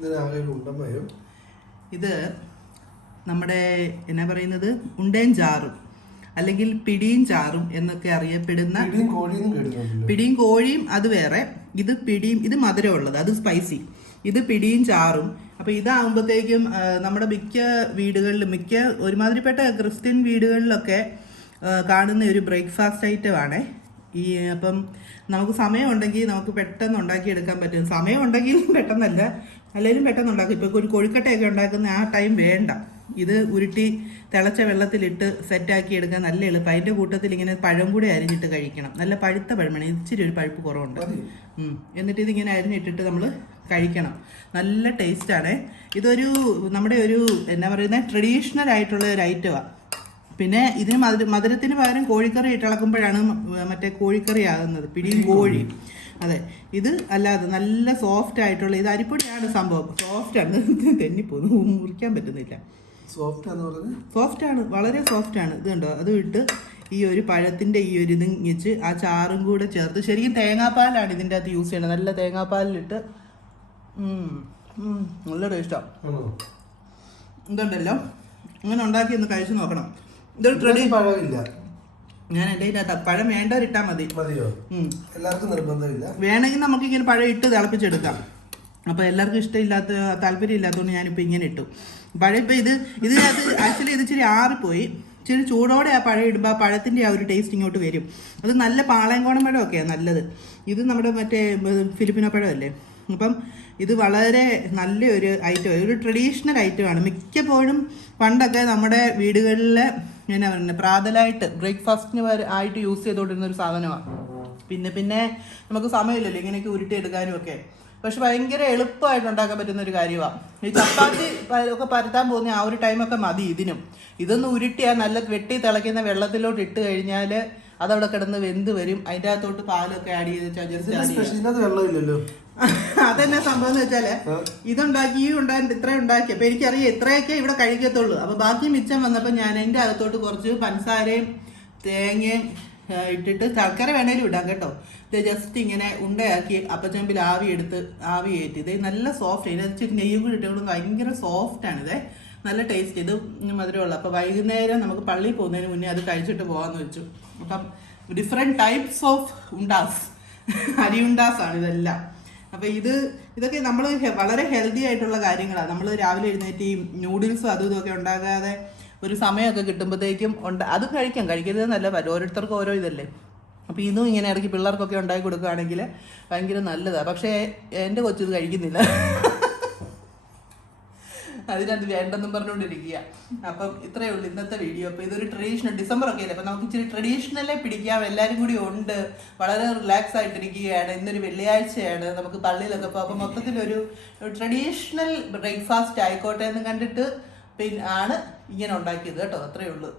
ഒരു ഇത് നമ്മുടെ എന്നാ പറയുന്നത്? ഉണ്ടയും ചാറും. അല്ലെങ്കിൽ പിടിയും ചാറും എന്നൊക്കെ അറിയപ്പെടുന്ന പിടിയും കോഴിയും അത് വേറെ. ഇത് പിടിയും ഇത് മധുരമുള്ളത് അത് സ്പൈസി ഇത് പിടിയും ചാറും. അപ്പൊ ഇതാകുമ്പോഴത്തേക്കും നമ്മുടെ മിക്ക വീടുകളിലും മിക്ക ഒരുമാതിരിപ്പെട്ട ക്രിസ്ത്യൻ വീടുകളിലൊക്കെ കാണുന്ന ഒരു ബ്രേക്ക്ഫാസ്റ്റ് ഐറ്റം ഐറ്റമാണ് ഈ അപ്പം നമുക്ക് സമയമുണ്ടെങ്കിൽ നമുക്ക് പെട്ടെന്ന് ഉണ്ടാക്കിയെടുക്കാൻ പറ്റും. സമയമുണ്ടെങ്കിൽ പെട്ടെന്നല്ല. എല്ലാവരും പെട്ടെന്ന് ഉണ്ടാക്കും. ഇപ്പോൾ ഒരു കൊഴുക്കട്ടയൊക്കെ ഉണ്ടാക്കുന്ന ആ ടൈം വേണ്ട. ഇത് ഉരുട്ടി തിളച്ച വെള്ളത്തിലിട്ട് സെറ്റാക്കി എടുക്കാൻ നല്ല എളുപ്പം. അതിന്റെ കൂട്ടത്തിൽ ഇങ്ങനെ പഴം കൂടി അരിഞ്ഞിട്ട് കഴിക്കണം. നല്ല പഴുത്ത പഴമാണ്. ഇച്ചിരി ഒരു പഴുപ്പ് കുറവുണ്ട്. എന്നിട്ട് ഇതിങ്ങനെ അരിഞ്ഞിട്ടിട്ട് നമ്മൾ കഴിക്കണം. നല്ല ടേസ്റ്റാണ് ഇതൊരു നമ്മുടെ ഒരു എന്നാ പറയുന്നത് ട്രഡീഷണൽ ആയിട്ടുള്ള ഒരു ഐറ്റമാണ് പിന്നെ ഇതിന് മധുര മധുരത്തിന് പകരം കോഴിക്കറി ഇട്ടിളക്കുമ്പോഴാണ് മറ്റേ കോഴിക്കറി ആകുന്നത് പിടിയും കോഴി. അതെ. ഇത് അല്ലാതെ നല്ല സോഫ്റ്റ് ആയിട്ടുള്ള ഇത് അരിപ്പൊടിയാണ് സംഭവം. സോഫ്റ്റ് ആണ്. തെന്നിപ്പോന്നു മുറിക്കാൻ പറ്റുന്നില്ല. സോഫ്റ്റ് ആണ് സോഫ്റ്റ് ആണ്. വളരെ സോഫ്റ്റ് ആണ്. ഇത് കണ്ടോ? അത് ഇട്ട് ഈ ഒരു പഴത്തിന്റെ ഈ ഒരു ഇത് വെച്ച് ആ ചാറും കൂടെ ചേർത്ത് ശരിക്കും തേങ്ങാപ്പാലാണ് ഇതിന്റെ അകത്ത് യൂസ് ചെയ്യണത് നല്ല തേങ്ങാപ്പാലിലിട്ട്. നല്ല ടേസ്റ്റാണ് ഇതുണ്ടല്ലോ. അങ്ങനെ ഉണ്ടാക്കി ഒന്ന് കഴിച്ചു നോക്കണം. ഇതൊരു പഴമില്ല. ഞാൻ എന്റെ ഇതിനകത്ത് പഴം വേണ്ടവരിട്ടാൽ മതി. മതിയോ? ഉം. എല്ലാവർക്കും നിർബന്ധമില്ല. വേണമെങ്കിൽ നമുക്ക് ഇങ്ങനെ പഴം ഇട്ട് തിളപ്പിച്ചെടുക്കാം. അപ്പോൾ എല്ലാവർക്കും ഇഷ്ടമില്ലാത്ത താല്പര്യം ഇല്ലാത്തതുകൊണ്ട് ഞാനിപ്പോൾ ഇങ്ങനെ ഇട്ടു. പഴം ഇപ്പോൾ ഇത് ഇതിനകത്ത് ആക്ച്വലി ഇത് ഇച്ചിരി ആറിപ്പോയി. ഇച്ചിരി ചൂടോടെ ആ പഴം ഇടുമ്പോൾ ആ പഴത്തിന്റെ ആ ഒരു ടേസ്റ്റ് ഇങ്ങോട്ട് വരും. അത് നല്ല പാളയംകോണം പഴമൊക്കെയാണ് നല്ലത്. ഇത് നമ്മുടെ മറ്റേ ഫിലിപ്പിനോ പഴമല്ലേ? അപ്പം ഇത് വളരെ നല്ലൊരു ഐറ്റം ഒരു ട്രഡീഷണൽ ഐറ്റമാണ് മിക്കപ്പോഴും പണ്ടൊക്കെ നമ്മുടെ വീടുകളിലെ എന്നാ പറയുന്നത് പ്രാതലായിട്ട് ബ്രേക്ക്ഫാസ്റ്റിന് ആയിട്ട് യൂസ് ചെയ്തുകൊണ്ടിരുന്ന ഒരു സാധനമാണ് പിന്നെ പിന്നെ നമുക്ക് സമയമില്ലല്ലോ ഇങ്ങനെയൊക്കെ ഉരുട്ടിയെടുക്കാനും ഒക്കെ. പക്ഷെ ഭയങ്കര എളുപ്പമായിട്ട് ഉണ്ടാക്കാൻ പറ്റുന്ന ഒരു കാര്യമാണ് ഈ ചപ്പാത്തി ഒക്കെ പരത്താൻ പോകുന്ന ആ ഒരു ടൈമൊക്കെ മതി ഇതിനും. ഇതൊന്ന് ഉരുട്ടിയാൽ നല്ല വെട്ടി തിളയ്ക്കുന്ന വെള്ളത്തിലോട്ട് ഇട്ട് കഴിഞ്ഞാൽ അതവിടെ കിടന്ന് വെന്ത് വരും. അതിന്റെ അകത്തോട്ട് പാലൊക്കെ ആഡ് ചെയ്ത് വെച്ചാൽ വെള്ളമില്ലല്ലോ. അതെന്നാ സംഭവം എന്ന് വെച്ചാൽ ഇതുണ്ടാക്കി ഈ ഉണ്ടാക്കി ഇത്ര ഉണ്ടാക്കി. അപ്പൊ എനിക്കറിയാം ഇത്രയൊക്കെ ഇവിടെ കഴിക്കത്തുള്ളൂ. അപ്പൊ ബാക്കി മിച്ചം വന്നപ്പോ ഞാൻ അതിന്റെ അകത്തോട്ട് കുറച്ച് പഞ്ചസാരയും തേങ്ങയും ഇട്ടിട്ട് ശർക്കര വേണേലും ഇടാം കേട്ടോ. ഇത് ജസ്റ്റ് ഇങ്ങനെ ഉണ്ടയാക്കി അപ്പച്ചമ്പിൽ ആവി എടുത്ത് ആവി കയറ്റി. ഇത് നല്ല സോഫ്റ്റ് ഇതിന് ഇച്ചിരി നെയ്യും കൂടി ഇട്ടുകൊണ്ട് ഭയങ്കര സോഫ്റ്റ് ആണ് ഇതേ നല്ല ടേസ്റ്റ് ഇത് മധുരമുള്ള. അപ്പൊ വൈകുന്നേരം നമുക്ക് പള്ളിയിൽ പോകുന്നതിന് മുന്നേ അത് കഴിച്ചിട്ട് പോകാന്ന് വെച്ചു. അപ്പം ഡിഫറെന്റ് ടൈപ്സ് ഓഫ് ഉണ്ടാസ്. അരി ഉണ്ടാസ് ആണ് ഇതെല്ലാം. അപ്പൊ ഇത് ഇതൊക്കെ നമ്മൾ വളരെ ഹെൽത്തി ആയിട്ടുള്ള കാര്യങ്ങളാണ് നമ്മൾ രാവിലെ എഴുന്നേറ്റ് ഈ നൂഡിൽസും അതും ഇതൊക്കെ ഉണ്ടാകാതെ ഒരു സമയമൊക്കെ കിട്ടുമ്പോഴത്തേക്കും ഉണ്ട്. അത് കഴിക്കാം. കഴിക്കരുത് നല്ല പറ്റും ഓരോരുത്തർക്കും ഓരോ ഇതല്ലേ. അപ്പോൾ ഇതും ഇങ്ങനെ ഇടയ്ക്ക് പിള്ളേർക്കൊക്കെ ഉണ്ടാക്കി കൊടുക്കുകയാണെങ്കിൽ ഭയങ്കര നല്ലതാണ് പക്ഷേ എന്റെ കൊച്ചു ഇത് കഴിക്കുന്നില്ല. അതിനത് വേണ്ടെന്നും പറഞ്ഞുകൊണ്ടിരിക്കുക. അപ്പം ഇത്രയേ ഉള്ളൂ ഇന്നത്തെ വീഡിയോ അപ്പോൾ ഇതൊരു ട്രഡീഷണൽ ഡിസംബർ ഒക്കെ അല്ലേ? അപ്പം നമുക്ക് ഇച്ചിരി ട്രഡീഷണലെ പിടിക്കാം. എല്ലാരും കൂടി ഉണ്ട്. വളരെ റിലാക്സ് ആയിട്ടിരിക്കുകയാണ്. ഇന്നൊരു വെള്ളിയാഴ്ചയാണ്. നമുക്ക് പള്ളിയിലൊക്കെ പോകും. മൊത്തത്തിൽ മൊത്തത്തിലൊരു ട്രഡീഷണൽ ബ്രേക്ക്ഫാസ്റ്റ് ആയിക്കോട്ടെ എന്ന് കണ്ടിട്ട് പിന്നെ ആണ് ഇങ്ങനെ ഉണ്ടാക്കിയത് കേട്ടോ. അത്രയേ ഉള്ളൂ.